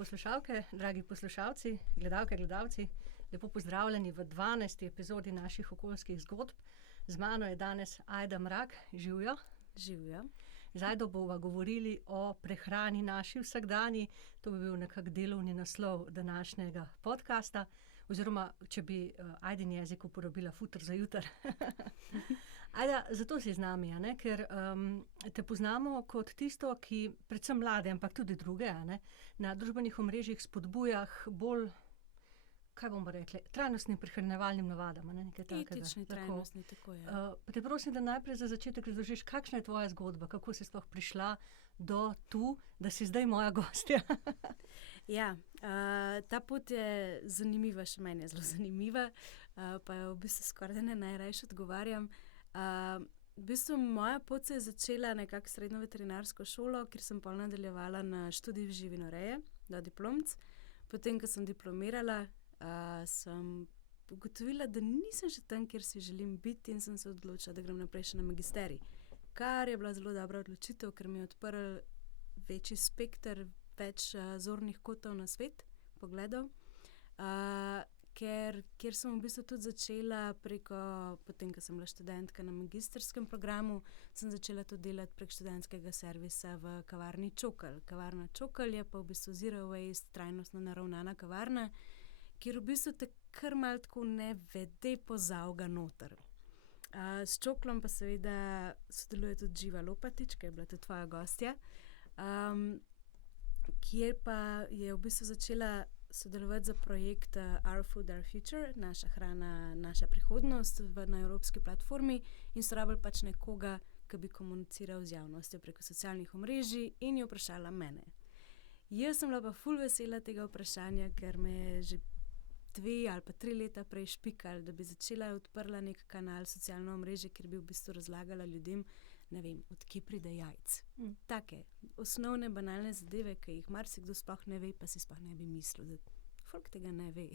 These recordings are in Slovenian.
poslušalke, dragi poslušalci, gledalke, gledalci, lepo pozdravljeni v 12. epizodi naših okoljskih zgodb. Z mano je danes Ajda Mrak, živjo. Živjo. Z Ajdo bova govorili o prehrani naši vsakdanji. To bi bil nekak delovni naslov današnjega podcasta, oziroma, če bi Ajdin jezik uporabila, futer za jutar. Ajda, zato si z nami, ker te poznamo kot tisto, ki predvsem mlade, ampak tudi druge, na družbenih omrežjih spodbujah bolj, kaj bomo rekli, trajnostnim prehranjevalnim navadam. Nekaj takega. Etični, trajnostni, tako je. Pa te prosim, da najprej za začetek razložiš, kakšna je tvoja zgodba, kako si sploh prišla do tu, da si zdaj moja gostja. Ja, ta pot je zanimiva, še meni je zelo zanimiva, pa jo v bistvu skoraj ne najrajši odgovarjam. V bistvu moja pot se je začela nekako srednjo veterinarsko šolo, kjer sem pol nadaljevala na študij živinoreje do diplomc. Potem, ko sem diplomirala, sem ugotovila, da nisem še tam, kjer si želim biti, in sem se odločila, da grem naprej še na magisterij. Kar je bila zelo dobra odločitev, ker mi je odprl večji spekter, več zornih kotov na svet, pogledov. Kjer sem v bistvu tudi začela potem, ko sem bila študentka na magistrskem programu, sem začela tudi delati prek študentskega servisa v kavarni Čokl. Kavarna Čokl je pa v bistvu zero waste, trajnostno naravnana kavarna, kjer v bistvu te kar malo tako nevede pozavga noter. S Čoklom pa seveda sodeluje tudi Živa Lopatič, ki je bila tudi tvoja gostja, kjer pa je v bistvu začela sodelovati za projekt Our Food, Our Future, naša hrana, naša prihodnost na evropski platformi, in so rabili pač nekoga, ki bi komuniciral z javnostjo preko socialnih omrežij, in je vprašala mene. Jaz sem bila pa ful vesela tega vprašanja, ker me je že 2 ali pa 3 leta prej špikali, da bi začela odprla nek kanal, socialno omrežje, kjer bi v bistvu razlagala ljudem, ne vem, od kje pride jajc. Take osnovne, banalne zadeve, ki jih marsikdo sploh ne ve, pa si sploh ne bi mislil, da folk tega ne ve.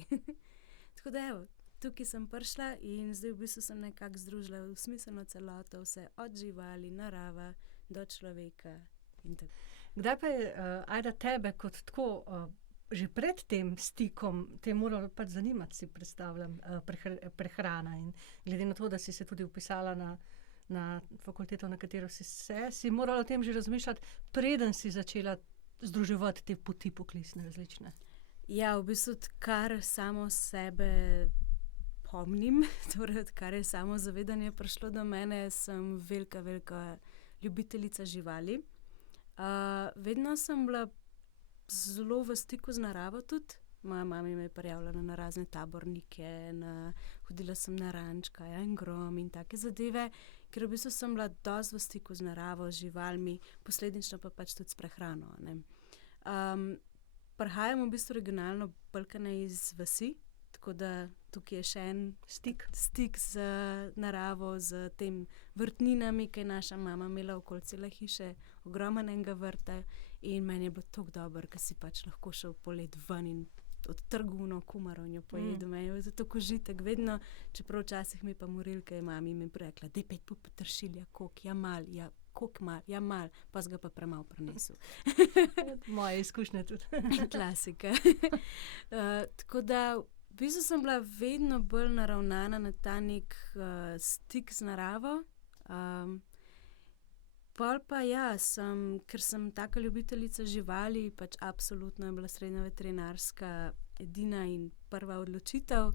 Tako da evo, tukaj sem prišla in zdaj v bistvu sem nekako združila v smiselno celoto vse od živali, narava do človeka in tako. Kdaj pa je, Ajda, tebe kot tako že pred tem stikom te moralo pač zanimati, si predstavljam, prehrana, in glede na to, da si se tudi vpisala na fakulteto, na katero si morala o tem že razmišljati, preden si začela združevati te poti poklicne različne. Ja, v bistvu kar samo sebe pomnim, torej odkar je samo zavedanje prišlo do mene, sem velika ljubiteljica živali. Vedno sem bila zelo v stiku z naravo tudi. Moja mama me je prijavljala na razne tabornike, hodila sem na rančka, in grom in take zadeve, ker v bistvu sem bila dosti v stiku z naravo, z živalmi, posledično pa pač tudi s prehrano. Prihajam v bistvu regionalno Balkane iz vasi, tako da tukaj je še en stik z naravo, z tem vrtninami, ki je naša mama imela okoli cele hiše, ogromnega vrta, in meni je bilo toliko dobro, ker si pač lahko šel polet ven in od trguno kumaro in jo pojedel. Meni je bilo to tako užitek vedno, čeprav včasih mi pa morilka je mami mi rekla, daj pet po peteršilja, koliko, ja mal, pa si ga pa premalo prinesel. Moje izkušnje tudi. Klasika. Tako da v bistvu sem bila vedno bolj naravnana na ta nek stik z naravo. Pol pa ja, ker sem taka ljubiteljica živali, pač absolutno je bila srednja veterinarska edina in prva odločitev.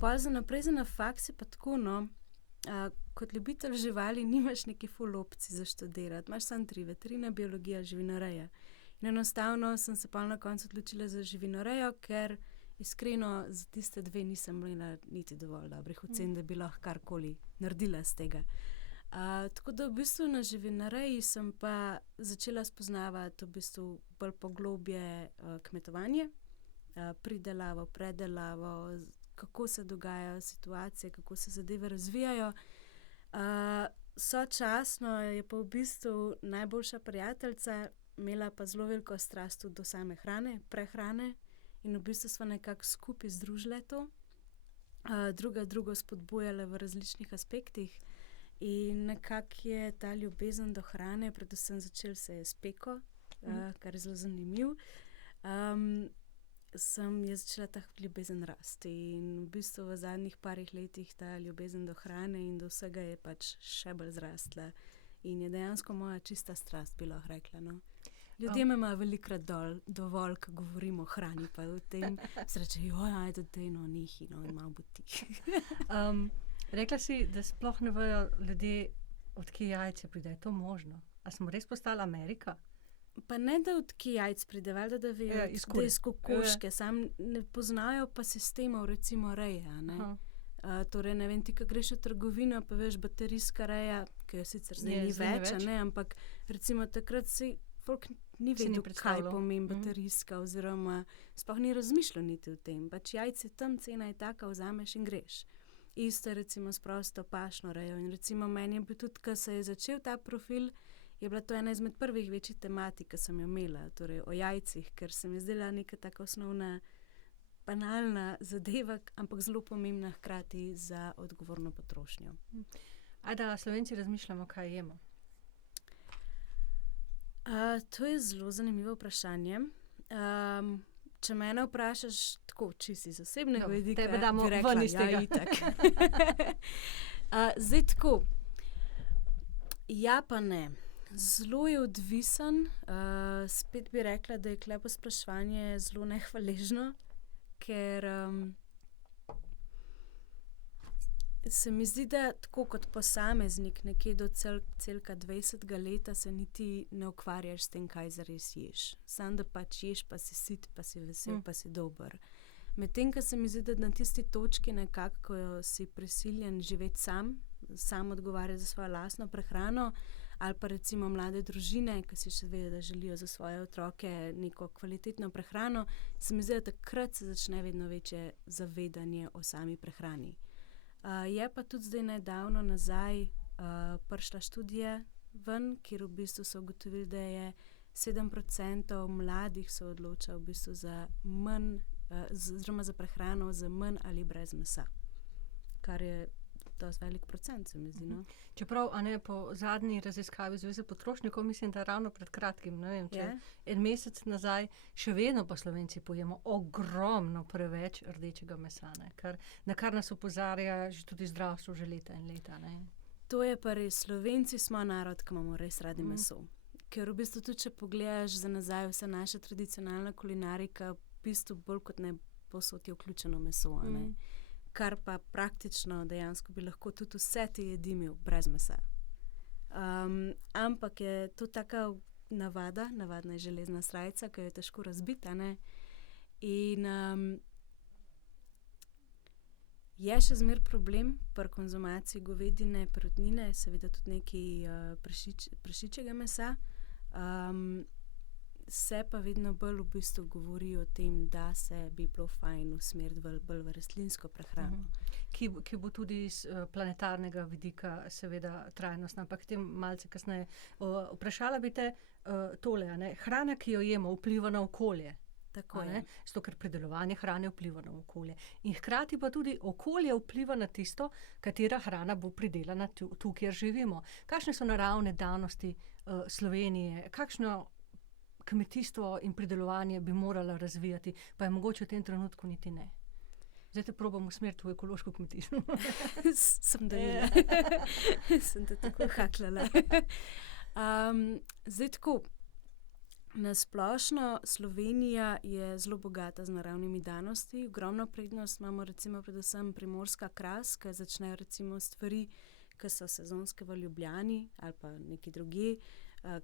Pol za naprej na faksi pa tako, kot ljubitelj živali nimaš neki ful opcij za študirati. Imaš samo 3, veterina, biologija, živinoreja. In enostavno sem se pol na koncu odločila za živinorejo, ker iskreno za tiste 2 nisem imela niti dovolj dobrih ocen, da bi lahko karkoli naredila z tega. Tako da v bistvu na živinoreji sem pa začela spoznavati v bistvu bolj poglobje kmetovanje, pridelavo, predelavo, kako se dogajajo situacije, kako se zadeve razvijajo. Sočasno je pa v bistvu najboljša prijateljica imela pa zelo veliko strast do same hrane, prehrane, in v bistvu sva nekako skupaj združile to, drugo spodbujale v različnih aspektih. In nekako je ta ljubezen do hrane predvsem začel se s peko, kar je zelo zanimiv. Sem jaz začela ta ljubezen rasti in v bistvu v zadnjih parih letih ta ljubezen do hrane in do vsega je pač še bolj zrastla in je dejansko moja čista strast, bi lahko rekla, no. Ljudje me imajo velikokrat dovolj, ko govorimo o hrani, pa v tem sreče, ajde, dejno, nehi, no, in malo bo tih. Rekla si, da sploh ne vejo ljudje, od kje jajce pride. Je to možno? A smo res postali Amerika? Pa ne, da od kje jajc pride, valjda, da vejo, da je iz kokoške, sam ne poznajo pa sistemov, recimo reje, ne. Torej, ne vem, ti, ko greš v trgovino, pa veš, baterijska reja, ki jo sicer zdaj ni več, ne, ampak recimo takrat si folk ni vedel, kaj pomeni baterijska, oziroma sploh ni razmišljal niti o tem. Pač jajce tam, cena je taka, vzameš in greš. Isto recimo s prosto pašno rejo. In recimo meni je bil tudi, ko se je začel ta profil, je bila to ena izmed prvih večjih tematik, ki sem jo imela, torej o jajcih, ker se mi je zdela neka taka osnovna, banalna zadeva, ampak zelo pomembna hkrati za odgovorno potrošnjo. Da Slovenci razmišljamo, kaj jemo? To je zelo zanimivo vprašanje. Če mene vprašaš tako, čisto iz osebnega vidika, tebe damo bi rekla, ven iz tega. Itak. Zdaj tako, ja pa ne. Zelo je odvisen, spet bi rekla, da je tule povpraševanje zelo nehvaležno, ker se mi zdi, da tako kot posameznik nekje do celka 20. leta se niti ne ukvarjaš s tem, kaj zares ješ. Samo da pač ješ, pa si sit, pa si vesel, pa si dober. Medtem, ko se mi zdi, da na tisti točki nekako si prisiljen živeti sam odgovarjati za svojo lastno prehrano, ali pa recimo mlade družine, ki si še vedo, da želijo za svoje otroke neko kvalitetno prehrano, se mi zdi, da takrat se začne vedno večje zavedanje o sami prehrani. Je pa tudi zdaj nedavno nazaj prišla študija ven, kjer v bistvu so ugotovili, da je 7% mladih se odloča v bistvu za manj, oziroma za prehrano z manj ali brez mesa, kar je dosti velik procent, se mi zdi, no. Čeprav, po zadnji raziskavi Zveze potrošnikov, mislim, da ravno pred kratkim, ne vem, če en mesec nazaj, še vedno pa Slovenci pojemo ogromno preveč rdečega mesa, ne, na kar nas opozarja že tudi zdravstvo že leta in leta, ne. To je pa res, Slovenci smo narod, ki imamo res radi meso. Ker v bistvu tudi, če pogledaš za nazaj vsa naša tradicionalna kulinarika, v bistvu bolj kot ne povsod je vključeno meso, ne. Kar pa praktično dejansko bi lahko tudi vse te jedi imel brez mesa. Ampak je to taka navadna je železna srajca, ki jo je težko razbiti, a ne. In je še zmeraj problem pri konzumaciji govedine, perutnine, seveda tudi nekaj prašičjega mesa. Se pa vedno bolj v bistvu govori o tem, da se bi bilo fajn usmeriti bolj v rastlinsko prehrano. Ki bo tudi iz planetarnega vidika seveda trajnostna, ampak tem malce kasneje. Vprašala bi te tole, ne? Hrana, ki jo jemo, vpliva na okolje. Tako je. Zato, ker predelovanje hrane vpliva na okolje. In hkrati pa tudi okolje vpliva na tisto, katera hrana bo pridelana tu, kjer živimo. Kakšne so naravne danosti Slovenije? Kakšno kmetijstvo in pridelovanje bi morala razvijati, pa je mogoče v tem trenutku niti ne. Zdaj te probam usmeriti v ekološko kmetijstvo. Sem dojela. Sem te tako haklala. Zdaj tako, na splošno Slovenija je zelo bogata z naravnimi danosti. Ogromno prednost imamo recimo predvsem primorska kras, ki začnejo recimo stvari, ki so sezonske v Ljubljani ali pa neki drugje,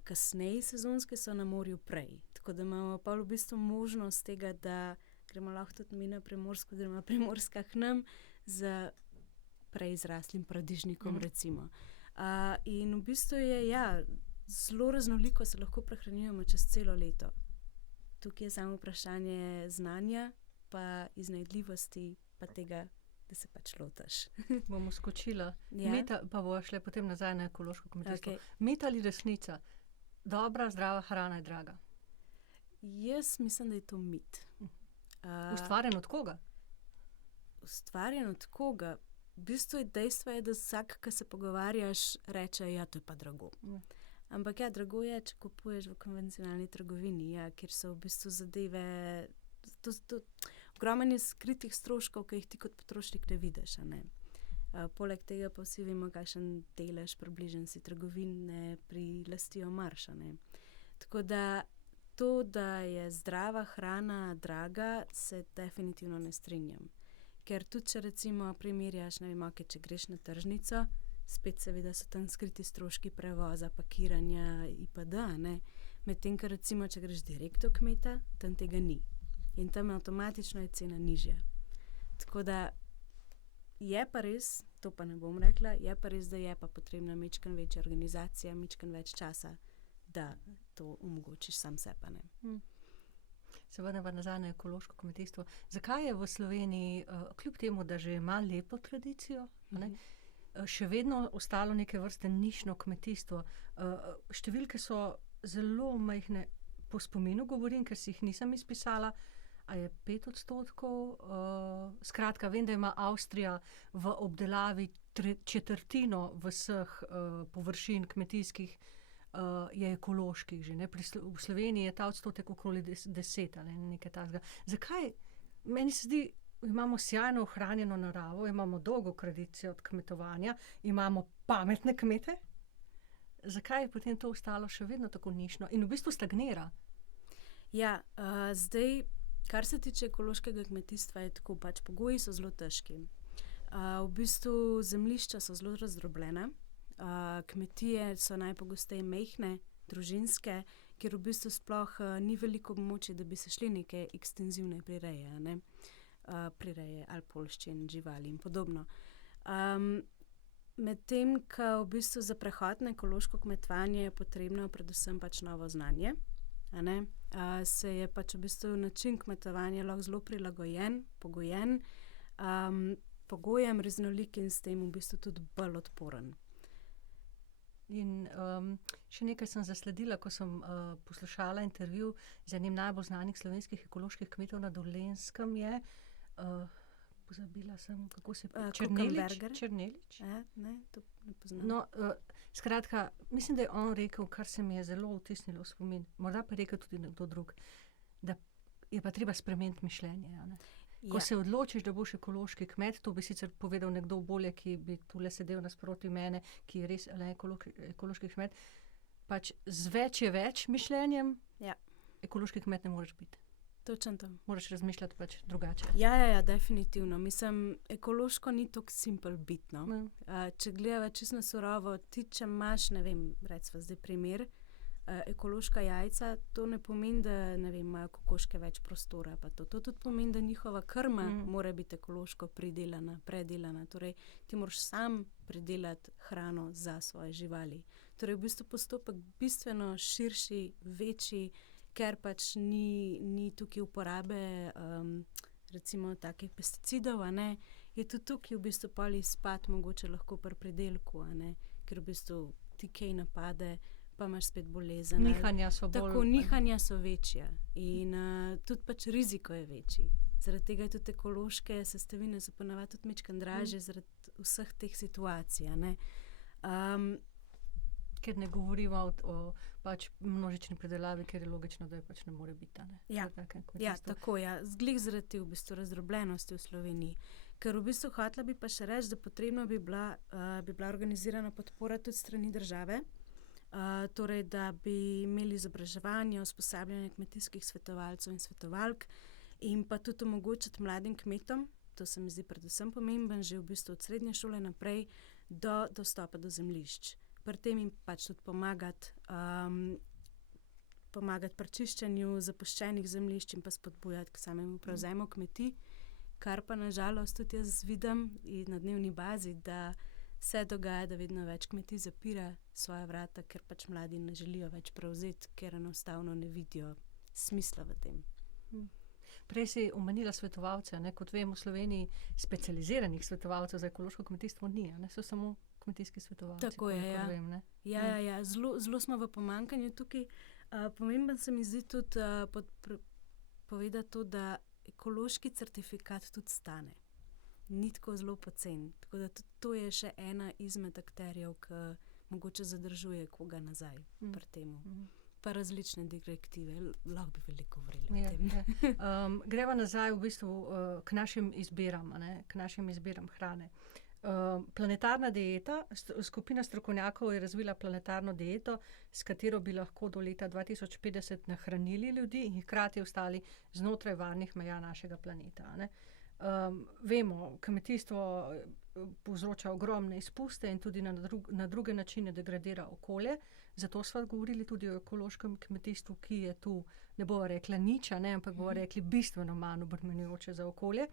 kasneje sezonske so na morju prej. Tako da imamo pa v bistvu možnost tega, da gremo lahko tudi mi na Primorsko, oziroma Primorska k nam z prej zraslim paradižnikom recimo. In v bistvu je, zelo raznoliko se lahko prehranjujemo čez celo leto. Tukaj je samo vprašanje znanja, pa iznajdljivosti, pa tega, da se pač lotaš. Bomo skočila. Meta, pa bo šle potem nazaj na ekološko kmetijstvo. Mit ali resnica? Dobra, zdrava hrana je draga. Jaz mislim, da je to mit. Ustvarjen od koga? Ustvarjen od koga? V bistvu dejstvo je, da vsak, ki se pogovarjaš, reče, to je pa drago. Ampak ja, drago je, če kupuješ v konvencionalni trgovini, ja, kjer so v bistvu zadeve, ogromno je skritih stroškov, ki jih ti kot potrošnik ne vidiš. A ne? Poleg tega pa vsi vemo, kakšen delež približen si trgovine prilastijo marž. Tako da to, da je zdrava hrana draga, se definitivno ne strinjam. Ker tudi, če recimo primerjaš, ne vem, okay, če greš na tržnico, spet seveda so tam skriti stroški prevoza, pakiranja itd. Medtem, ker recimo, če greš direkt do kmeta, tam tega ni. In tam avtomatično je cena nižja. Tako da je pa res, to pa ne bom rekla, je pa res, da je pa potrebna majčkeno večja organizacija, majčkeno več časa, da to omogočiš sam sebi. Se vrnemo nazaj na ekološko kmetijstvo. Zakaj je v Sloveniji, kljub temu, da že ima lepo tradicijo, še vedno ostalo neke vrste nišno kmetijstvo? Številke so zelo majhne, po spominu govorim, ker si jih nisem izpisala, a je 5%. Skratka, vem, da ima Avstrija v obdelavi četrtino vseh površin kmetijskih je ekoloških že. V Sloveniji je ta odstotek okoli 10 ali nekaj takega. Zakaj? Meni se zdi, imamo sjajno ohranjeno naravo, imamo dolgo tradicijo od kmetovanja, imamo pametne kmete. Zakaj je potem to ostalo še vedno tako nišno in v bistvu stagnira? Ja, zdaj, kar se tiče ekološkega kmetijstva, je tako, pač pogoji so zelo težki. V bistvu zemljišča so zelo razdrobljena. Kmetije so najpogosteje majhne, družinske, kjer v bistvu sploh ni veliko območij, da bi se šli neke ekstenzivne prireje, prireje ali poljščin, živali in podobno. Medtem, ko v bistvu za prehod na ekološko kmetovanje je potrebno predvsem pač novo znanje, se je pač v bistvu način kmetovanja lahko zelo prilagojen, pogojen, pogojem raznolik in s tem v bistvu tudi bolj odporen. In še nekaj sem zasledila, ko sem poslušala intervju z enim najbolj znanih slovenskih ekoloških kmetov na Dolenjskem je, pozabila sem, kako se Černelič? Ne, to ne poznam. No, skratka, mislim, da je on rekel, kar se mi je zelo vtisnilo v spomin, morda pa rekel tudi nekdo drug, da je pa treba spremeniti mišljenje. Ko se odločiš, da boš ekološki kmet, to bi sicer povedal nekdo bolje, ki bi tule sedel nasproti mene, ki je res ekološki kmet, pač z več je več mišljenjem, ekološki kmet ne moreš biti. Točno to. Moraš razmišljati pač drugače. Ja, definitivno. Mislim, ekološko ni tako simpel biti, no. Če gledava čisto surovo, ti če imaš, ne vem, recimo zdaj primer, ekološka jajca, to ne pomeni, da ne vem, imajo kokoške več prostora, pa to tudi pomeni, da njihova krma mora biti ekološko pridelana, predelana, torej ti moraš sam pridelati hrano za svoje živali. Torej v bistvu postopek bistveno širši, večji, ker pač ni tukaj uporabe recimo takih pesticidov, je tudi tukaj v bistvu pol izpad mogoče lahko pri pridelku, ker v bistvu ti kaj napade, pa imaš spet bolezen. Nihanja so bolj... Tako, nihanja so večja in tudi pač riziko je večji. Zaradi tega je tudi ekološke sestavine so ponavadi tudi majčkeno dražje zaradi vseh teh situacij, Ker ne govorimo o pač množični predelavi, ker je logično, da je pač ne more biti, Ja, tako, glih zaradi te v bistvu razdrobljenosti v Sloveniji. Ker v bistvu hotela bi pa še reči, da potrebno bi bila organizirana podpora tudi strani države, torej, da bi imeli izobraževanje, usposabljanje kmetijskih svetovalcev in svetovalk in pa tudi omogočiti mladim kmetom, to se mi zdi predvsem pomemben, že v bistvu od srednje šole naprej, do dostopa do zemljišč. Pri tem jim pač tudi pomagati pri čiščenju zapuščenih zemljišč in pa spodbujati k samemu prevzemu kmetij, kar pa na žalost tudi jaz vidim na dnevni bazi, da se dogaja, da vedno več kmetij zapira svoja vrata, ker pač mladi ne želijo več prevzeti, ker enostavno ne vidijo smisla v tem. Prej si omenila svetovalce, kot vem, v Sloveniji specializiranih svetovalcev za ekološko kmetijstvo ni, so samo kmetijski svetovalci. Tako je, vem, Zelo smo v pomanjkanju tukaj. Pomemben se mi zdi tudi povedati to, da ekološki certifikat tudi stane. Ni tako zelo poceni. Tako da tudi to je še ena izmed akterjev, ki mogoče zadržuje koga nazaj pri temu. Pa različne direktive, lahko bi veliko govorili o tem. Greva nazaj v bistvu k našim izbiram, k našim izbiram hrane. Planetarna dieta, skupina strokovnjakov je razvila planetarno dieto, s katero bi lahko do leta 2050 nahranili ljudi in hkrati ostali znotraj varnih meja našega planeta. Vemo, kmetijstvo povzroča ogromne izpuste in tudi na druge načine degradira okolje. Zato smo govorili tudi o ekološkem kmetijstvu, ki je tu, ne bomo rekli nič, ampak bomo rekli bistveno manj obremenjujoče za okolje.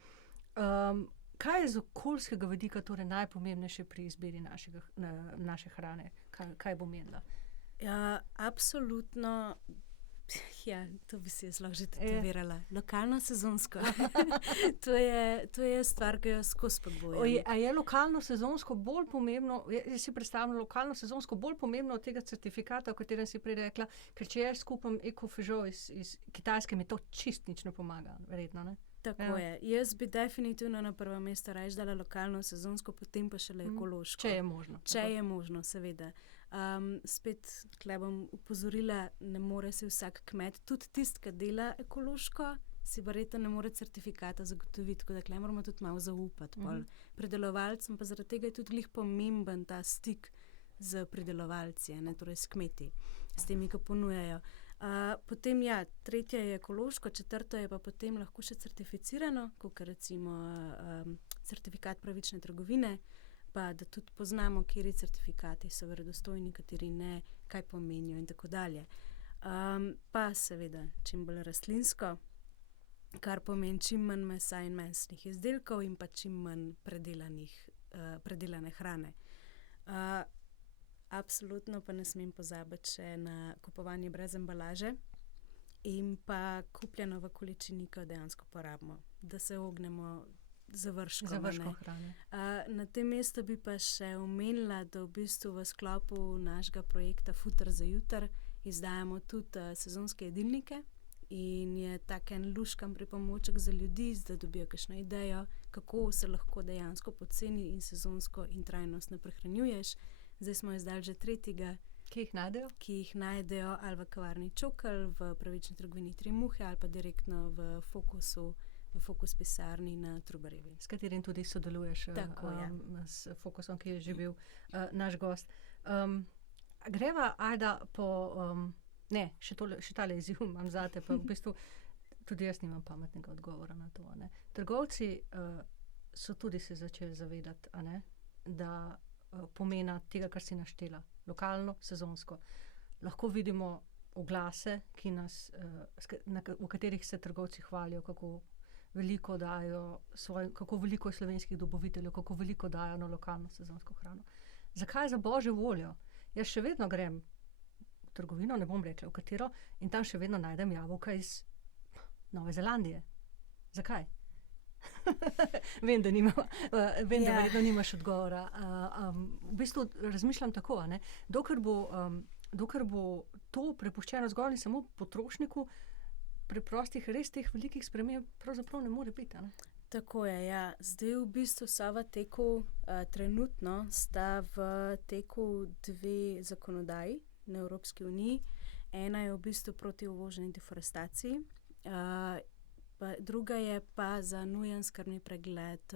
Kaj je z okoljskega vidika torej najpomembnejše pri izbiri naše hrane? Kaj bo menila? Ja, absolutno. Ja, to bi si jaz lahko že tetovirala. Lokalno, sezonsko. To je stvar, ki jo skozi spodbujam. A je lokalno, sezonsko bolj pomembno, jaz si predstavljam lokalno, sezonsko bolj pomembno od tega certifikata, o katerem si prej rekla, ker če jaz kupam ekofižol iz Kitajske, mi to čist nič ne pomaga, verjetno, ne? Tako je. Jaz bi definitivno na prvo mesto raje dala lokalno, sezonsko, potem pa šele ekološko. Če je možno. Če je možno, seveda. Spet, tukaj bom upozorila, ne more si vsak kmet, tudi tisti, ki dela ekološko, si verjetno ne more certifikata zagotoviti, tako da tukaj moramo tudi malo zaupati pridelovalcem, pa zaradi tega je tudi glih pomemben ta stik z pridelovalci, torej s kmeti, s temi, ki ponujajo. Potem tretje je ekološko, četrto je pa potem lahko še certificirano, kot recimo certifikat pravične trgovine, pa da tudi poznamo, kateri certifikati so verodostojni, kateri ne, kaj pomenijo in tako dalje. Pa seveda čim bolj rastlinsko, kar pomeni čim manj mesa in mesnih izdelkov in pa čim manj predelane hrane. Absolutno pa ne smem pozabiti še na kupovanje brez embalaže in pa kupljeno v količini, ki jo dejansko porabimo, da se ognemo zavržkom hrane. Na tem mestu bi pa še omenila, da v bistvu v sklopu našega projekta Futer za jutr izdajamo tudi sezonske jedilnike in je tak en luškan pripomoček za ljudi, da dobijo kakšno idejo, kako se lahko dejansko poceni in sezonsko in trajnostno prehranjuješ. Zdaj smo izdali že tretjega. Ki jih najdejo ali v kavarni Čokl, v pravični trgovini Tri muhe ali pa direktno v Fokus pisarni na Trubarjevi. S katerim tudi sodeluješ s Fokusom, ki je že bil naš gost. Greva, Ajda, še tale izziv imam zate, pa v bistvu tudi jaz nimam pametnega odgovora na to. Trgovci so tudi se začeli zavedati, da pomena tega, kar si naštela, lokalno, sezonsko. Lahko vidimo oglase, v katerih se trgovci hvalijo, kako veliko dajo kako veliko je slovenskih dobaviteljev, kako veliko dajo na lokalno sezonsko hrano. Zakaj za božjo voljo? Jaz še vedno grem v trgovino, ne bom rekla v katero, in tam še vedno najdem jabolka iz Nove Zelandije. Zakaj? Vem, da verjetno nimaš odgovora. V bistvu razmišljam tako, dokler bo to prepuščeno zgolj in samo potrošniku, preprostih, res teh velikih sprememb pravzaprav ne more biti. Tako je, ja. Zdaj v bistvu so v teku, trenutno sta v teku dve zakonodaji na Evropski uniji. Ena je v bistvu proti uvoženi deforestaciji, druga je pa za nujen skrbni pregled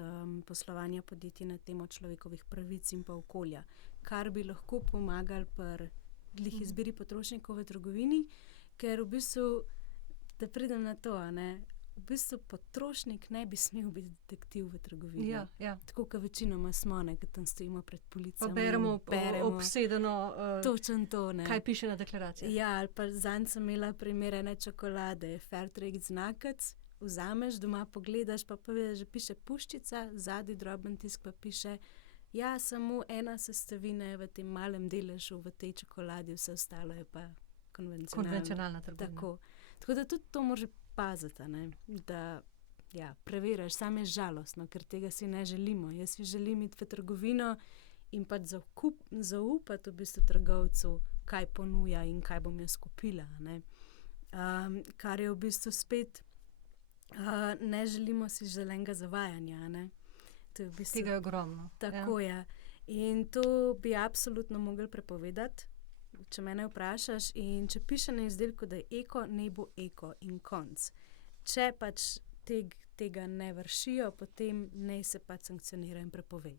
poslovanja podjetij na temo človekovih pravic in pa okolja, kar bi lahko pomagali pri izbiri potrošnikov v trgovini, ker v bistvu, da pridem na to, v bistvu potrošnik ne bi smel biti detektiv v trgovini. Tako, kot večinoma smo, ker tam stojimo pred policami. Pa beremo obsedeno, točno to, kaj piše na deklaraciji. Ja, ali pa zanj sem imela primer ene čokolade, Fairtrade znakec, vzameš, doma pogledaš, pa že piše puščica, zadnji droben tisk pa piše, samo ena sestavina je v tem malem deležu v tej čokoladi, vse ostalo je pa konvencionalna trgovina. Tako da tudi to moraš paziti, da preveriš. Sam je žalostno, ker tega si ne želimo. Jaz si želim iti v trgovino in pa zaupati v bistvu trgovcu, kaj ponuja in kaj bom jaz kupila. Kar je v bistvu spet, ne želimo si želenega zavajanja. Tega je ogromno. Tako je. In to bi absolutno mogli prepovedati, če mene vprašaš. In če piše na izdelku, da je eko, ne bo eko in konc. Če pač tega ne vršijo, potem naj se pač sankcionira in prepove.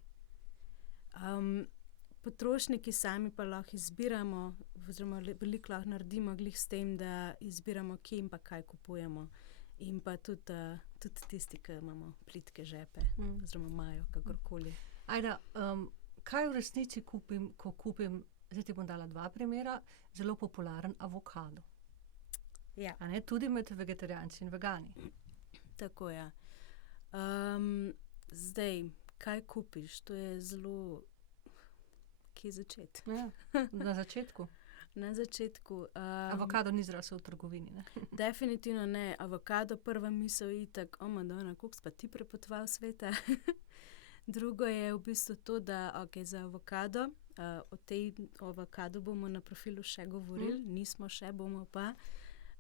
Potrošniki sami pa lahko izbiramo, oziroma veliko lahko naredimo glih s tem, da izbiramo, kje in pa kaj kupujemo. In pa tudi tisti, ki imamo plitke žepe, oziroma imajo kakorkoli. Ajda, kaj v resnici kupim, ko kupim, zdaj ti bom dala 2 primera, zelo popularen avokado. Ja. A ne, tudi med vegetarijanci in vegani. Tako, ja. Zdaj, kaj kupiš? To je zelo... Kje začeti? Ja, na začetku. Na začetku. Avokado ni zrasel v trgovini, ne? Definitivno ne. Avokado, prva misel je itak, Madonna, koliko si pa ti prepotoval sveta? Drugo je v bistvu to, da za avokado, o tej avokado bomo na profilu še govorili, nismo še, bomo pa,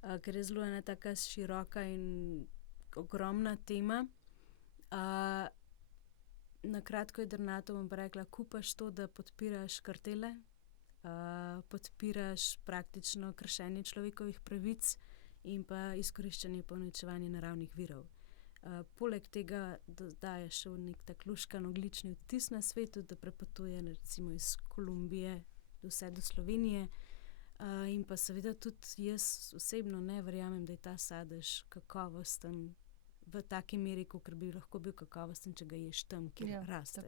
ker je zelo ena taka široka in ogromna tema. Na kratko jedrnato bom pa rekla, kupaš to, da podpiraš kartele, podpiraš praktično kršenje človekovih pravic in pa izkoriščanje in uničevanje naravnih virov. Poleg tega daje še nek tak luškan ogljični odtis na svetu, da prepotuje recimo iz Kolumbije vse do Slovenije. In pa seveda tudi jaz osebno ne verjamem, da je ta sadež kakovosten v taki meri, kakor bi lahko bil kakovosten, če ga ješ tam, kjer raste.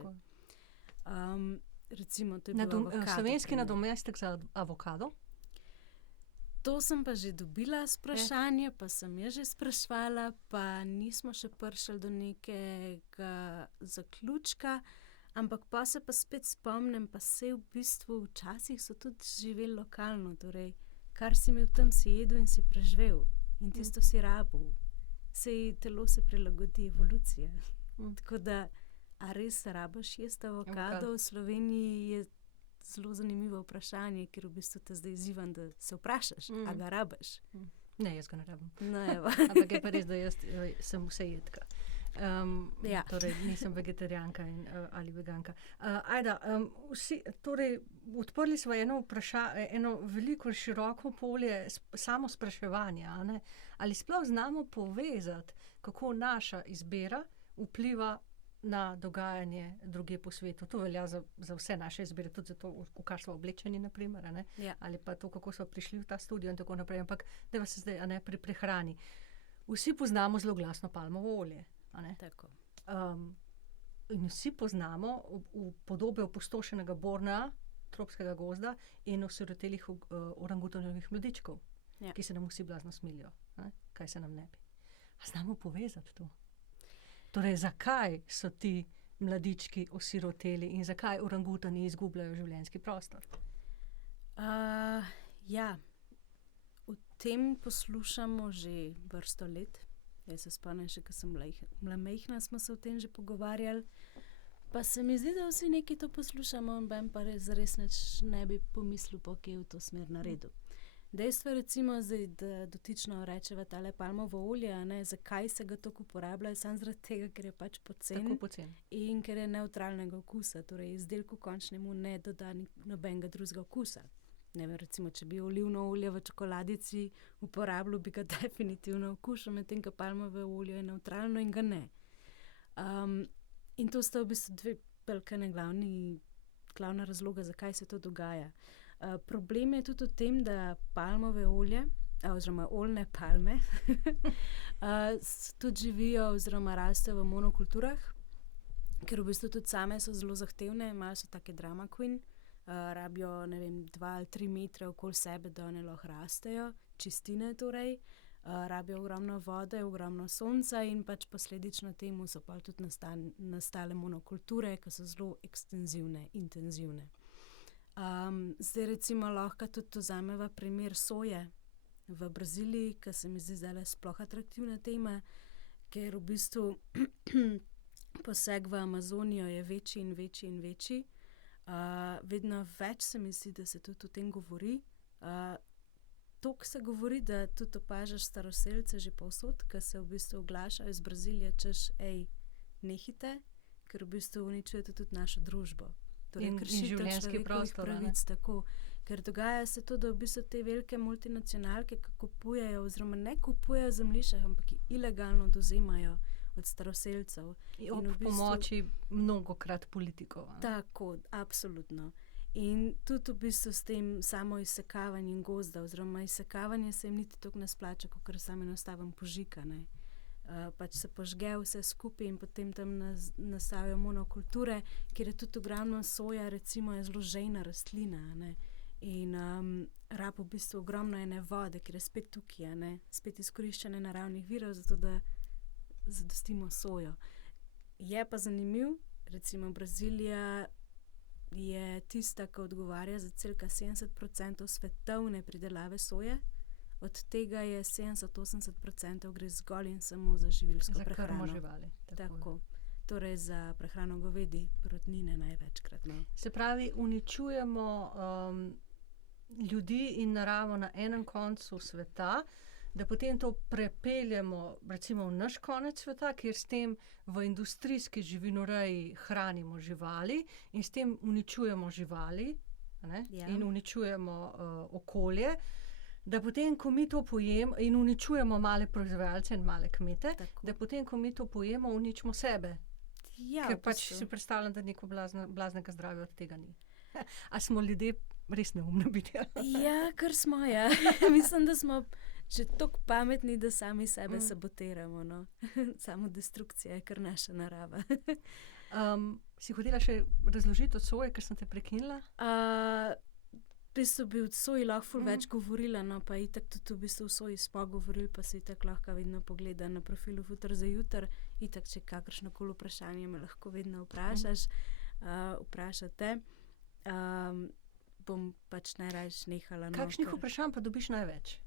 Recimo, to je bil avokado. Slovenski nadomestek za avokado? To sem pa že dobila sprašanje, pa sem je že sprašvala, pa nismo še prišli do nekega zaključka, ampak pa se pa spet spomnim, pa se v bistvu včasih so tudi živeli lokalno, torej kar si imel tam, si jedel in si preživel in tisto si rabil. Sej telo se prilagodi evolucije. Tako da, a res rabiš jesti avokado v Sloveniji, je zelo zanimivo vprašanje, ker v bistvu te zdaj izzivam, da se vprašaš, a ga rabiš. Ne, jaz ga ne rabim. No, ampak je pa res, da jaz sem vsejedka. Torej, nisem vegetarijanka ali veganka. Ajda, torej, odprli smo eno veliko široko polje samo spraševanja, a ne? Ali sploh znamo povezati, kako naša izbira vpliva na dogajanje drugje po svetu. To velja za vse naše izbire, tudi za to, v kar smo oblečeni, na primer, a ne? Ja. Ali pa to, kako smo prišli v ta studio in tako naprej. Ampak dajva se zdaj, a ne, pri prehrani. Vsi poznamo zelo glasno palmovo olje. Tako. In vsi poznamo v podobe opustošenega Bornea, tropskega gozda in osirotelih orangutanovih mladičkov, ki se nam vsi blazno smilijo. Kaj se nam ne bi. A znamo povezati to? Torej, zakaj so ti mladički osiroteli in zakaj orangutani izgubljajo življenjski prostor? Ja, o tem poslušamo že vrsto let. Jaz se spomnim še, ko sem bila majhna, smo se o tem že pogovarjali. Pa se mi zdi, da vsi nekaj to poslušamo, in pa res nič ne bi pomislil, pa kje v to smer naredil. Dejstvo recimo zdaj, da dotično rečeva tale palmovo olje, zakaj se ga toliko uporablja, samo zaradi tega, ker je pač poceni. Tako poceni. In ker je nevtralnega okusa, torej izdelku končnemu ne doda nobenega drugega okusa. Ne vem, recimo, če bi olivno olje v čokoladici uporabljal, bi ga definitivno okušal, medtem ko palmovo olje je nevtralno in ga ne. In to sta v bistvu dve velike glavna razloga, zakaj se to dogaja. Problem je tudi v tem, da palmove olje, oziroma oljne palme, tudi živijo oziroma rastejo v monokulturah, ker v bistvu tudi same so zelo zahtevne, imajo so take drama queen, rabijo, 2 ali 3 metre okoli sebe, da one lahko rastejo, čistine torej, rabijo ogromno vode, ogromno sonca in pač posledično temu so pa tudi nastale monokulture, ki so zelo ekstenzivne, intenzivne. Zdaj recimo lahko tudi vzameva primer soje v Braziliji, ki se mi zdi zdajle sploh atraktivna tema, ker v bistvu poseg v Amazonijo je večji in večji in večji. Vedno več se mi zdi, da se tudi o tem govori. Toliko se govori, da tudi opažaš staroselce že povsod, ki se v bistvu oglašajo iz Brazilije, češ, nehite, ker v bistvu uničujete tudi našo družbo. torej in kršitev življenjski človekovih prostor, a ne? pravic, tako. Ker dogaja se to, da v bistvu te velike multinacionalke, ki kupujejo oziroma ne kupujejo zemljišča, ampak jih ilegalno odvzemajo od staroselcev. Ob v bistvu- pomoči mnogokrat politikov. a ne? Tako, absolutno. In tudi v bistvu s tem samo izsekavanjem gozda, oziroma izsekavanje se jim niti toliko ne splača, kot sam enostaven požig, a ne. Pač se požge vse skupaj in potem tam nastavijo monokulture, kjer je tudi ogromno soja, recimo je zelo žejna rastlina, a ne. In rab v bistvu ogromno ene vode, ker je spet tukaj, a ne, spet izkoriščanje naravnih virov, zato da zadostimo sojo. Je pa zanimiv, recimo Brazilija je tista, ki odgovarja za cirka 70% svetovne pridelave soje, od tega je 70-80% gre zgolj in samo za živilsko Za prehrano. krmo živali. Tako. Torej za prehrano govedi, perutnine največkrat. No. Se pravi, uničujemo ljudi in naravo na enem koncu sveta, da potem to prepeljemo recimo v naš konec sveta, kjer s tem v industrijski živinoreji hranimo živali in s tem uničujemo živali, a ne? Ja. In uničujemo okolje, da potem, ko mi to pojemo in uničujemo male proizvajalce in male kmete, Tako. da potem, ko mi to pojemo, uničimo sebe. Ja, Ker v pač bistvu. si predstavljam, da neko blaznega zdravja od tega ni. A smo ljudje res neumno bitja? Ja, kar smo, ja. Mislim, da smo že tako pametni, da sami sebe sabotiramo. No. Samo destrukcija je kar naša narava. Si hotela še razložiti od soje, ker sem te prekinila? V bistvu bi o soji lahko ful več govorila, no pa itak tudi v bistvu o soji smo govorili, pa se itak lahko vedno pogleda na profilu Futer za jutr. Itak, če kakršnokoli vprašanje me lahko vedno vprašaš, vprašate. Bom pač najrajš nehala. No, Kakšnih ker- vprašanj pa dobiš največ?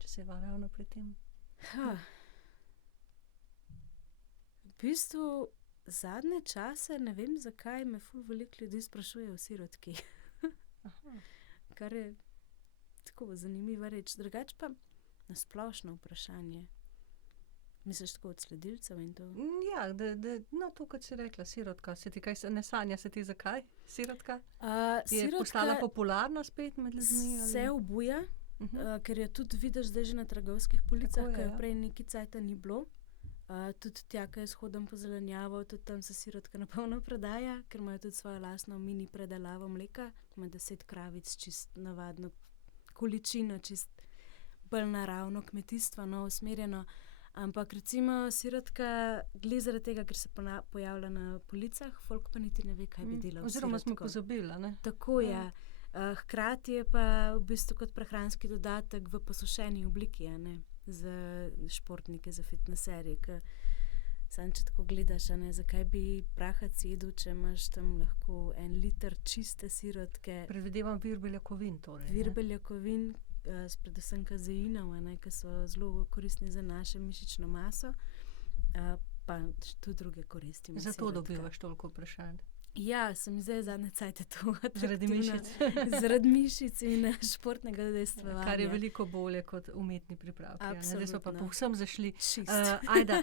Če se ravno pri tem. V bistvu zadnje čase ne vem, zakaj me ful veliko ljudi sprašuje o sirotki. Aha. Kar je tako zanimiva reč. Drugače pa nasplošno vprašanje. Misliš tako od sledilcev in to? Ja, no to, kot si rekla, sirotka. Se ti kaj ne sanja, se ti zakaj? Sirotka? Je postala popularna spet med ljudmi? ali? se obuja, ker jo tudi vidiš zdaj že na trgovskih policah, Tako je, ker jo ja. prej neki cajta ni bilo. Tudi tja, ko jaz hodim po zelenjavo, tudi tam se sirotka na polno prodaja, ker imajo tudi svojo lastno mini predelavo mleka. Ima 10 kravic, čist navadno količino, čist bolj naravno kmetijstvo, no, usmerjeno. Ampak recimo sirotka, glede zaradi tega, ker se pojavlja na policah, folk pa niti ne ve, kaj bi delal. s Oziroma smo sirotko. pozabili, ne? Tako je. Hkrati je pa v bistvu kot prehranski dodatek v posušeni obliki, a ne, za športnike, za fitneserje. Sam, če tako gledaš, a ne, zakaj bi prahac jedel, če imaš tam lahko 1 liter čiste sirotke, Predvidevam vir beljakovin torej. ne? vir beljakovin, predvsem kazeinov, a ne, ki so zelo koristni za našo mišično maso, pa tudi druge koristi. ima Zato sirotka. dobivaš toliko vprašanj. Ja, se mi zdaj zadnje cajte to Zaradi atraktivno. mišic. Zaradi mišic in športnega udejstvovanja. Kar je veliko bolje kot umetni pripravki. a ne? Zdaj smo pa Absolutno. povsem zašli. Čist. Ajda,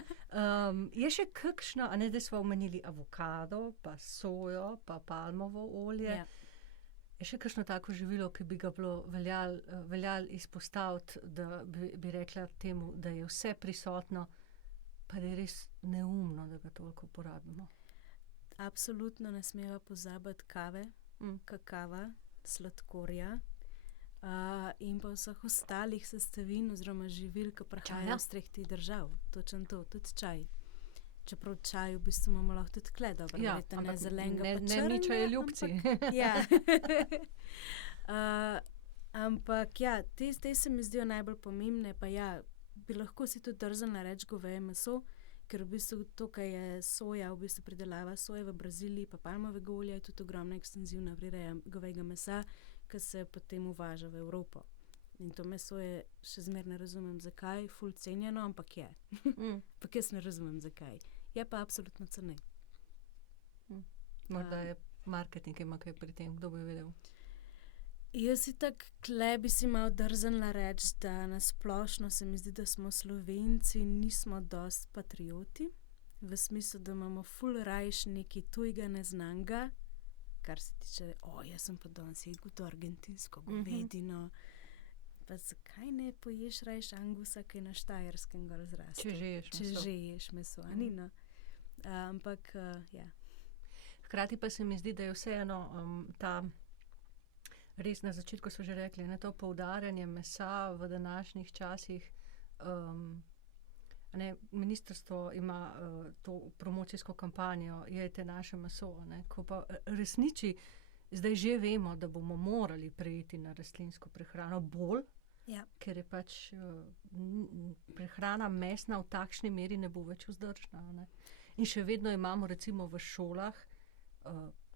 je še kakšno, a ne, da smo omenili avokado, pa sojo, pa palmovo olje. Ja. Je še kakšno tako živilo, ki bi ga bilo veljal izpostaviti, da bi rekla temu, da je vse prisotno, pa da je res neumno, da ga toliko uporabimo. Absolutno ne smeva pozabiti kave, kakava, sladkorja in pa vseh ostalih sestavin oziroma živil, ki prihajajo Čaja? iz tretjih držav. Točno to, tudi čaj. Čeprav čaj v bistvu imamo lahko tudi tle, dobro, Ja, verjetno ne ampak zelenega ne- pa ne mi črnega, čajeljubci. ampak- Ja. Ampak ja, te se mi zdijo najbolj pomembne, pa ja, bi lahko si tudi drznila reči goveje meso, ker v bistvu to, kar je soja, v bistvu pridelava soje v Braziliji, pa palmovega olja, je tudi ogromna ekstenzivna prireja govejega mesa, ki se potem uvaža v Evropo. In to meso je, še zmeraj ne razumem zakaj, ful cenjeno, ampak je. Ampak jaz ne razumem zakaj. Je pa absolutno cenej. Morda je marketing ima kaj pri tem, kdo bi vedel. Jaz si tako tle bi si malo drznila reči, da nasplošno se mi zdi, da smo Slovenci nismo dosti patrioti, v smislu, da imamo ful rajš nekaj tujega neznanga, kar se tiče, jaz sem pa danes jedel to argentinsko govedino. Pa zakaj ne poješ rajš angusa, ki je na Štajerskem gor zraste? Če že ješ meso. Anino. Ampak, ja. Hkrati pa se mi zdi, da je vseeno ta, res na začetku smo že rekli, to poudarjanje mesa v današnjih časih. Ministrstvo ima to promocijsko kampanjo, jejte naše meso, ko pa resniči, zdaj že vemo, da bomo morali preiti na rastlinsko prehrano bolj, ker je pač prehrana mesna v takšni meri ne bo več vzdržna. In še vedno imamo recimo v šolah,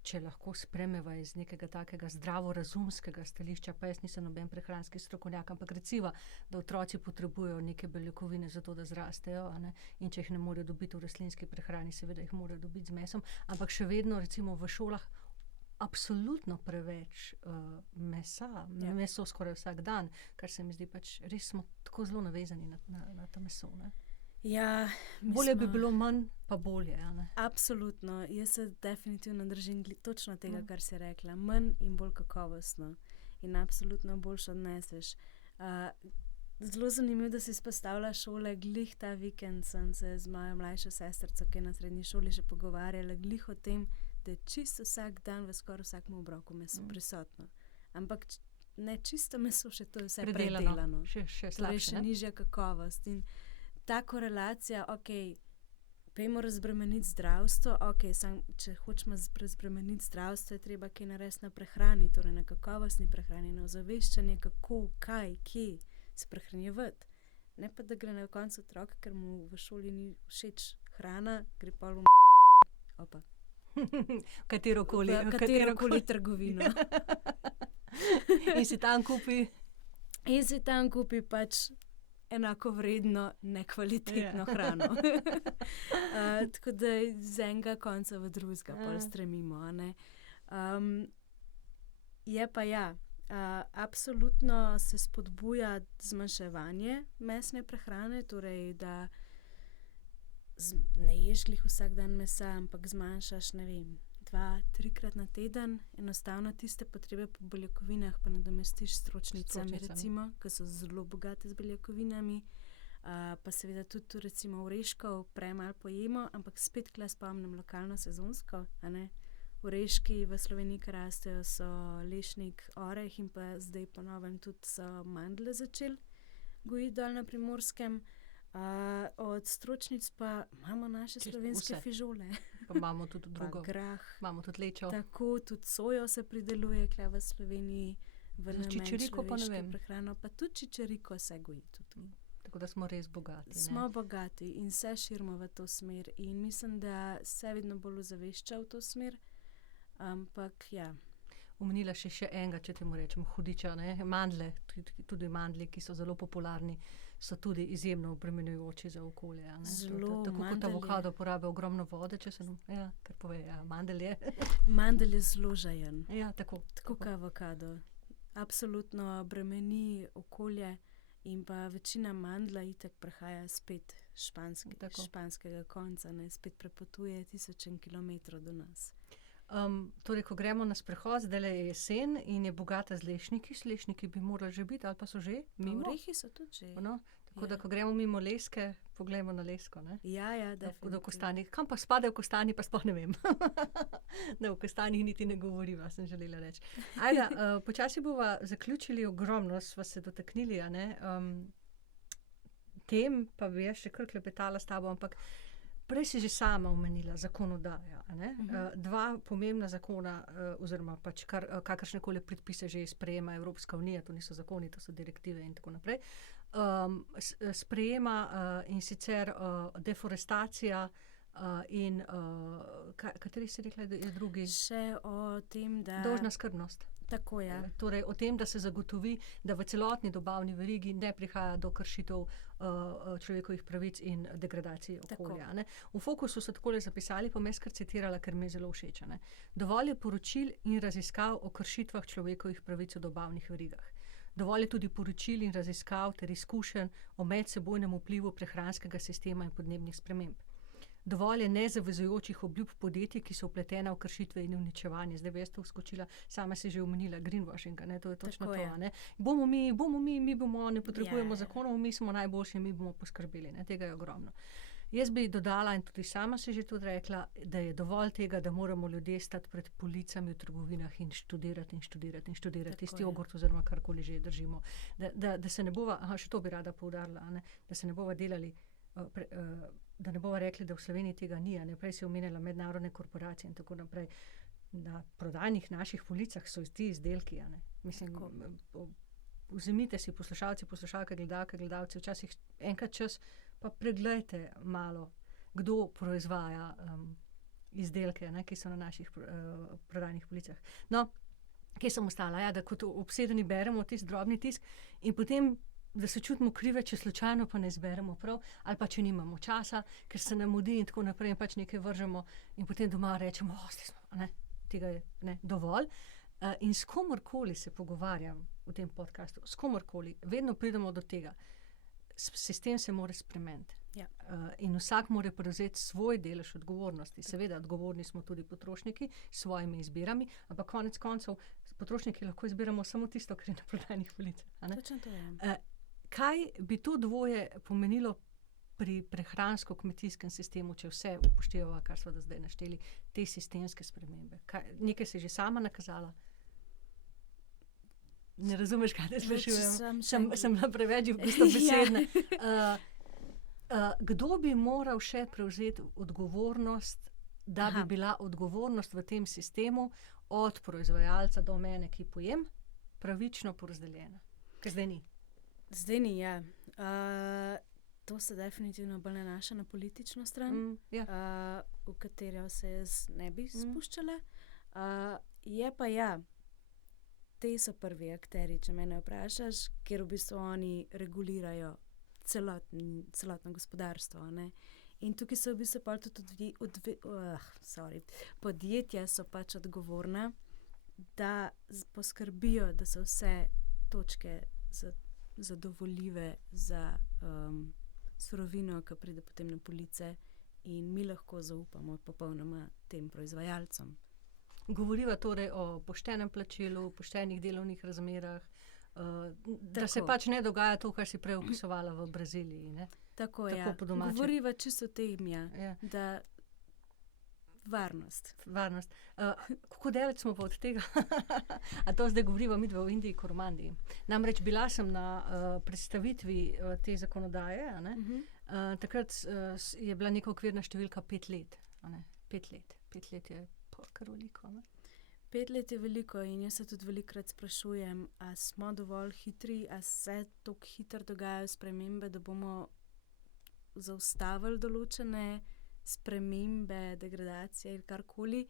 če lahko spremeva iz nekega takega zdravorazumskega stališča, pa jaz nisem noben prehranski strokovnjak, ampak recimo, da otroci potrebujejo neke beljakovine za to, da zrastejo, in če jih ne morejo dobiti v rastlinski prehrani, seveda jih morajo dobiti z mesom, ampak še vedno recimo v šolah absolutno preveč mesa, meso skoraj vsak dan, kar se mi zdi pač, res smo tako zelo navezani na to meso. Ja, bolje bi bilo manj, pa bolje. Absolutno. Jaz se definitivno držim točno tega, kar si rekla. Manj in bolj kakovostno. In absolutno boljše odneseš. Zelo zanimivo, da si izpostavila šole. Glih ta vikend sem se z mojo mlajšo sestrico, ki je na srednji šoli, že pogovarjala glih o tem, da je čisto vsak dan v skoraj vsakem obroku meso prisotno. Ampak ne čisto meso, še to je vse predelano. Torej še nižja kakovost. In ta korelacija, pojmo razbremeniti zdravstvo, če hočemo razbremeniti zdravstvo, je treba kaj narediti na prehrani, torej na kakovostni prehrani, na ozaveščanje, kako, kaj, kje se prehranjevati. Ne pa, da gre na koncu otrok, ker mu v šoli ni všeč hrana, gre pa katerokoli trgovino. In si tam kupi pač enako vredno, nekvalitetno hrano. Tako da z enega konca v drugega pol stremimo. Je pa absolutno se spodbuja zmanjševanje mesne prehrane, torej da ne ješ glih vsak dan mesa, ampak zmanjšaš, 2-3 na teden, enostavno tiste potrebe po beljakovinah pa nadomestiš s stročnicami, recimo, ki so zelo bogate z beljakovinami, pa seveda tudi recimo oreškov premalo pojemo, ampak spet kle spomnim lokalno sezonsko, Oreški v Sloveniji, ki rastejo, so lešnik, oreh in pa zdaj po novem tudi so mandlje začeli gojiti dol na Primorskem. Od stročnic pa imamo naše slovenske fižole. Pa imamo tudi drugo. Pa grah. Imamo tudi lečo. Tako, tudi sojo se prideluje kle v Sloveniji. Čičeriko pa ne vem. Prehrano, pa tudi čičeriko se goji tudi. Tako da smo res bogati. Smo bogati in se širimo v to smer. In mislim, da se vedno bolj ozavešča v to smer. Ampak, Omenila še enega, če temu rečem, hudiča, mandlje, tudi mandlji, ki so zelo popularni, so tudi izjemno obremenjujoči za okolje. Zelo, tako kot avokado porabi ogromno vode, če se kar pove, mandelj je. Mandelj je zelo žajen. Tako kot avokado. Absolutno bremeni okolje in pa večina mandlja itak prihaja spet španskega konca, spet prepotuje 1000 kilometrov do nas. Torej, ko gremo na sprehod, zdaj je jesen in je bogata z lešniki. Lešniki bi morali že biti, ali pa so že mimo. Orehi so tudi že. Tako da, ko gremo mimo leske, poglejmo na lesko. Definitivno. Kam pa spadajo kostani, pa sploh ne vem. O kostanjih niti ne govoriva, sem želela reči. Ajda, počasi bova zaključili, ogromno sva se dotaknili, tem pa bi jaz še kar klepetala s tabo, ampak prej si že sama omenila zakonodajo. Dva pomembna zakona, oziroma pač kakršnekoli predpise že sprejema Evropska unija, to niso zakoni, to so direktive in tako naprej, sprejema in sicer deforestacija in kateri si rekla, da je drugi? Še o tem, da... Dolžna skrbnost. Tako je. Torej o tem, da se zagotovi, da v celotni dobavni verigi ne prihaja do kršitev človekovih pravic in degradacije okolja. V Fokusu so takole zapisali, pa me skar citirala, ker mi je zelo všeč. Dovolj je poročil in raziskav o kršitvah človekovih pravic v dobavnih verigah. Dovolj je tudi poročil in raziskav ter izkušenj o medsebojnem vplivu prehranskega sistema in podnebnih sprememb. dovolj je nezavezujočih obljub podjetij, ki so vpletena v kršitve in uničevanje. Zdaj bi jaz to vskočila, sama si že omenila greenwashing, ne, to je točno Tako to, je. ne. Mi bomo, ne potrebujemo zakonov, mi smo najboljši, mi bomo poskrbeli, ne, tega je ogromno. Jaz bi dodala, in tudi sama si že tudi rekla, da je dovolj tega, da moramo ljudje stati pred policami v trgovinah in študirati tisti jogurt oziroma karkoli že držimo. Da se ne bova, še to bi rada poudarila, ne, da se ne bova delali, da ne bova rekli, da v Sloveniji tega ni, ne, prej si omenjala mednarodne korporacije in tako naprej. Na prodajnih naših policah so ti izdelki, ne. Mislim, vzemite si poslušalci, poslušalke, gledalke, gledalci, včasih enkrat čas pa pregledajte malo, kdo proizvaja izdelke, ne, ki so na naših prodajnih policah. No, kje sem ostala? Ja, da kot obsedeni beremo tisti drobni tisk in potem, da se čutimo krive, če slučajno pa ne izberemo prav, ali pa če nimamo časa, ker se nam mudi in tako naprej in pač nekaj vržemo in potem doma rečemo, ne, tega je ne, dovolj. In s komorkoli se pogovarjam v tem podcastu, s komorkoli, vedno pridemo do tega. Sistem se mora spremeniti. Ja. In vsak mora prevzeti svoj delež odgovornosti. Seveda, odgovorni smo tudi potrošniki s svojimi izbirami, ampak konec koncev potrošniki lahko izbiramo samo tisto, kar je na prodajnih policah. Točno to je. Kaj bi to dvoje pomenilo pri prehransko-kmetijskem sistemu, če vse upoštevava, kar smo do zdaj našteli, te sistemske spremembe? Nekaj si že sama nakazala? Ne razumeš, kaj te sprašujem? Sem preveč v bistvu besedna. Kdo bi moral še prevzeti odgovornost, da bi bila odgovornost v tem sistemu od proizvajalca do mene, ki pojem, pravično porazdeljena? Ker zdaj ni. Zdaj ni, ja. To se definitivno bolj nanaša na politično stran, v katero se jaz ne bi spuščala. Je pa ja, te so prvi akteri, če mene vprašaš, kjer v bistvu oni regulirajo celotno gospodarstvo, ne. In tukaj so v bistvu pa tudi podjetja so pač odgovorna, da poskrbijo, da so vse točke zadovoljive za surovino, ki pride potem na police in mi lahko zaupamo popolnoma tem proizvajalcem. Govoriva torej o poštenem plačilu, poštenih delovnih razmerah, da se pač ne dogaja to, kar si prej opisovala v Braziliji, ne? Tako, ja. Tako po domače. Govoriva čisto o tem, ja. Da varnost. Kako daleč smo pa od tega? A to zdaj govoriva midva v Indiji Koromandiji. Namreč bila sem na predstavitvi te zakonodaje, a ne? Takrat je bila neka okvirna številka 5 let, a ne? 5 let. 5 let je kar veliko, ne? 5 let je veliko in jaz se tudi velikokrat sprašujem, a smo dovolj hitri, a se tako hitro dogajajo spremembe, da bomo zaustavili določene spremembe, degradacije ali karkoli.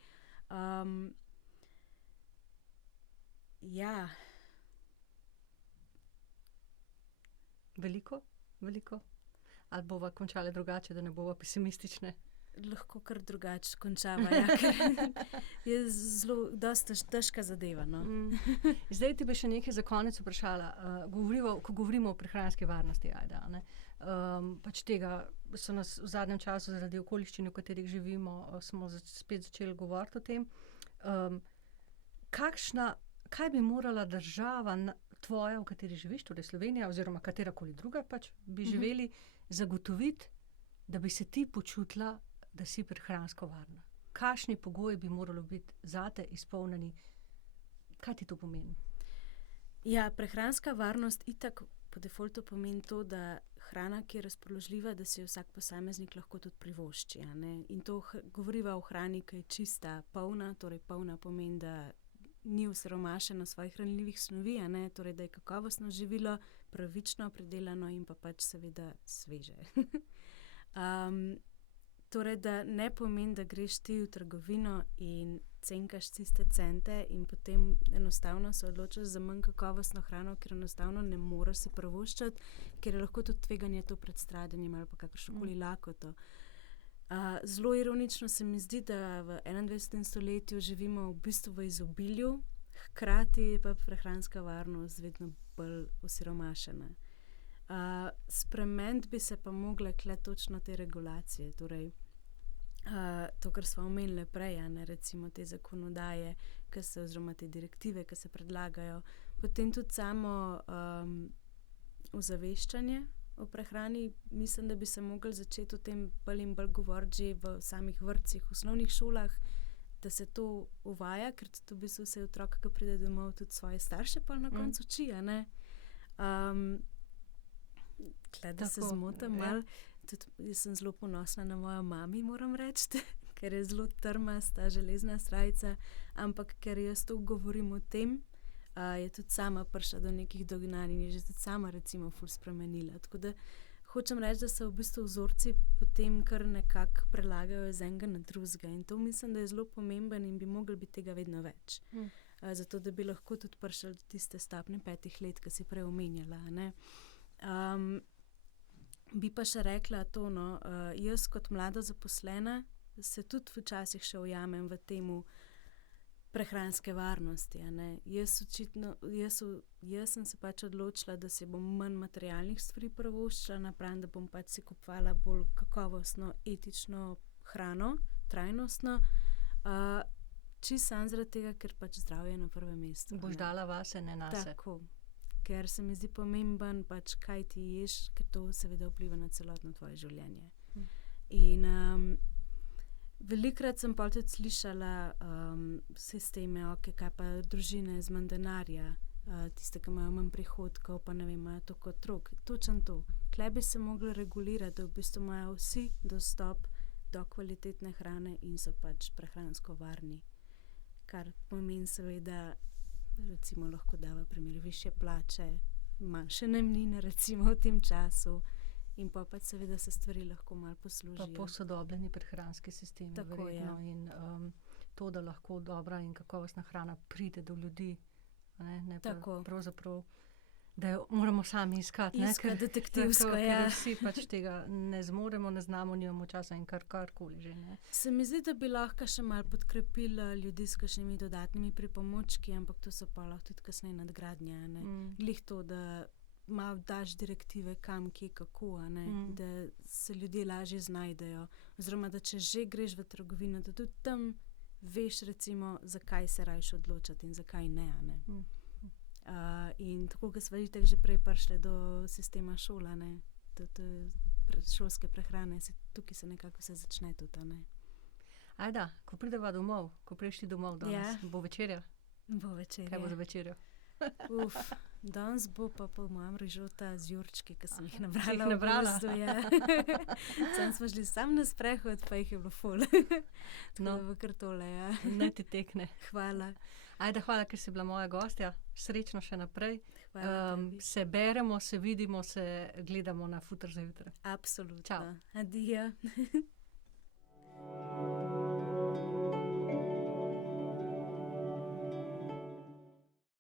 Ja. Veliko? Ali bova končali drugače, da ne bova pesimistične? Lahko kar drugače končava, ja, ker je zelo dosti težka zadeva, no. Zdaj ti bi še nekaj za konec vprašala. Ko govorimo o prehranski varnosti, ajde, a ne, pač tega so nas v zadnjem času zaradi okoliščin, v katerih živimo, smo spet začeli govoriti o tem. Kaj bi morala država tvoja, v kateri živiš, torej Slovenija oziroma katerakoli druga pač bi živeli, zagotoviti, da bi se ti počutila, da si prehransko varna? Kakšni pogoji bi moralo biti zate izpolnjeni? Kaj ti to pomeni? Ja, prehranska varnost itak po defaultu pomeni to, da hrana, ki je razpoložljiva, da si jo vsak posameznik lahko tudi privošči, a ne. In to govoriva o hrani, ki je čista, polna, torej polna pomeni, da ni osiromašena svojih hranljivih snovi, a ne, torej da je kakovostno živilo, pravično pridelano in pa pač seveda sveže. Torej, da ne pomeni, da greš ti v trgovino in cenkaš tiste cente in potem enostavno se odločaš za manj kakovostno hrano, ker enostavno ne moreš si privoščiti, ker je lahko tudi tveganje to pred stradanjem ali pa kakršnokoli lakoto. Zelo ironično se mi zdi, da v 21. stoletju živimo v bistvu v izobilju, hkrati pa prehranska varnost vedno bolj osiromašena. Spremeniti bi se pa mogle kle točno te regulacije, torej to, kar smo omenili prej, ne, recimo te zakonodaje, oziroma te direktive, ki se predlagajo, potem tudi samo ozaveščanje o prehrani. Mislim, da bi se mogli začeti o tem bolj in bolj govoriti že v samih vrtcih, osnovnih šolah, da se to uvaja, ker tudi v bistvu se otrok, ki pride domov, tudi svoje starše pa na koncu uči, ne. Da se zmotim malo. Tudi jaz sem zelo ponosna na mojo mami, moram reči, ker je zelo trmasta, železna srajca, ampak ker jaz to govorim o tem, je tudi sama prišla do nekih dognanj in je že tudi sama recimo ful spremenila. Tako da hočem reči, da se v bistvu vzorci potem kar nekako prelagajo iz enega na drugega in to mislim, da je zelo pomemben in bi mogli biti tega vedno več. Zato, da bi lahko tudi prišli do tiste stopnje 5 let, ki si prej omenjala, ne. Bi pa še rekla to, no, jaz kot mlada zaposlena se tudi včasih še ujamem v temu prehranske varnosti, ne. Jaz sem se pač odločila, da si bom manj materialnih stvari privoščila, napram, da bom pač si kupovala bolj kakovostno, etično hrano, trajnostno, čisto samo zaradi tega, ker pač zdravje je na prvem mestu. Boš dala vase, ne nase. Tako. Ker se mi zdi pomemben, pač kaj ti ješ, ker to seveda vpliva na celotno tvoje življenje. In velikokrat sem pa tudi slišala sisteme, kaj pa družine z manj denarja, tiste, ki imajo manj prihodkov, pa ne vem, imajo toliko otrok. Točno to. Tule bi se mogli regulirati, da v bistvu imajo vsi dostop do kvalitetne hrane in so pač prehransko varni. Kar pomeni seveda, recimo lahko dava primer višje plače, manjše najemnine recimo v tem času in pa pač seveda se stvari lahko malo poslužijo. Pa posodobljeni prehranski sistemi. Tako, verjetno. In to, da lahko dobra in kakovostna hrana pride do ljudi, ne pa pravzaprav, da jo moramo sami iskati. Iskati detektivsko, ker vsi pač tega ne zmoremo, ne znamo, nimamo časa in karkoli že, ne. Se mi zdi, da bi lahko še malo podkrepila ljudi s kakšnimi dodatnimi pripomočki, ampak to so pa lahko tudi kasneje nadgradnje, ne. Glih to, da malo daš direktive kam, kje, kako, ne, da se ljudje lažje znajdejo. Oziroma, da če že greš v trgovino, da tudi tam veš recimo, zakaj se rajš odločati in zakaj ne, ne. In tako, kot sva itak že prej prišli do sistema šola, ne, šolske prehrane, tukaj se nekako vse začne tudi, ne. Ajda, ko prideva domov, ko prišli domov danes, bo večerja? Bo večerja. Kaj bo za večerjo? Danes bo pa po mojem rižota z jurčki, ki sem jih nabrala. nabrala. Sam smo šli sam na sprehod, pa jih je bilo ful. Tako da bo kar tole, ja. Naj ti tekne. Hvala. Ajde, hvala, ker si bila moja gostja. Srečno še naprej. Hvala tebi. Se beremo, se vidimo, se gledamo na Futer za jutro. Absolutno. Čau. Adijo.